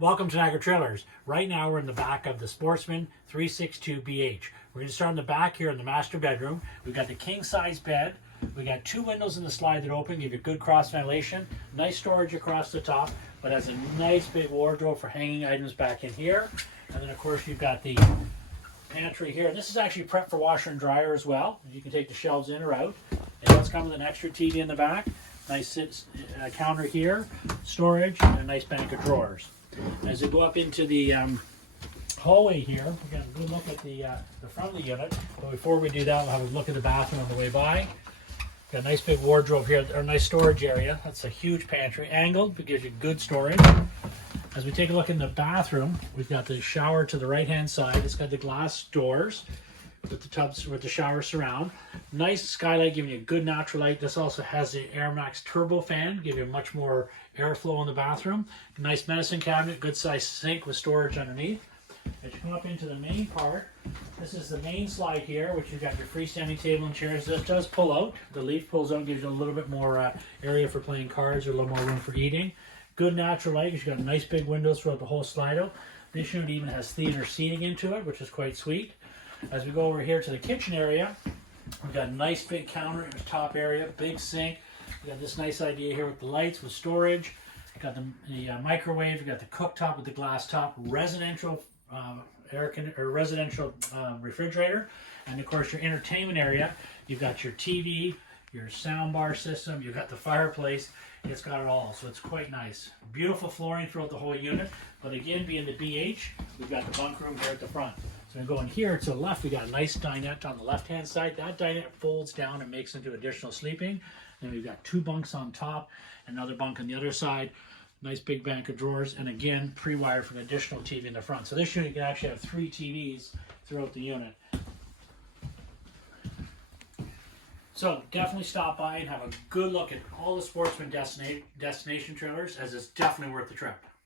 Welcome to Niagara Trailers. Right now we're in the back of the Sportsmen 362BH. We're going to start in the back here in the master bedroom. We've got the king size bed. We got two windows in the slide that open, give you good cross ventilation. Nice storage across the top, but has a nice big wardrobe for hanging items back in here. And then of course you've got the pantry here. This is actually prepped for washer and dryer as well. You can take the shelves in or out. It does come with an extra TV in the back. Nice counter here, storage, and a nice bank of drawers. As we go up into the hallway here, we're going to go look at the front of the unit. But before we do that, we'll have a look at the bathroom on the way by. Got a nice big wardrobe here, or a nice storage area. That's a huge pantry, angled, but gives you good storage. As we take a look in the bathroom, we've got the shower to the right-hand side. It's got the glass doors with the tubs with the shower surround. Nice skylight, giving you good natural light. This also has the Air Max turbo fan, giving you much more airflow in the bathroom. Nice medicine cabinet, good size sink with storage underneath. As you come up into the main part, this is the main slide here, which you've got your freestanding table and chairs. This does pull out. The leaf pulls out, gives you a little bit more area for playing cards or a little more room for eating. Good natural light. You've got nice big windows throughout the whole slide out. This unit even has theater seating into it, which is quite sweet. As we go over here to the kitchen area, we've got a nice big counter in the top area, big sink. We've got this nice idea here with the lights, with storage. We've got the microwave, we've got the cooktop with the glass top, residential refrigerator, and of course your entertainment area. You've got your TV, your sound bar system, you've got the fireplace. It's got it all, so it's quite nice. Beautiful flooring throughout the whole unit, but again, being the BH, we've got the bunk room here at the front. So going here to the left, we got a nice dinette on the left-hand side. That dinette folds down and makes into additional sleeping. Then we've got two bunks on top, another bunk on the other side. Nice big bank of drawers, and again, pre-wired for an additional TV in the front. So this unit can actually have 3 TVs throughout the unit. So definitely stop by and have a good look at all the Sportsmen Destination Trailers, as it's definitely worth the trip.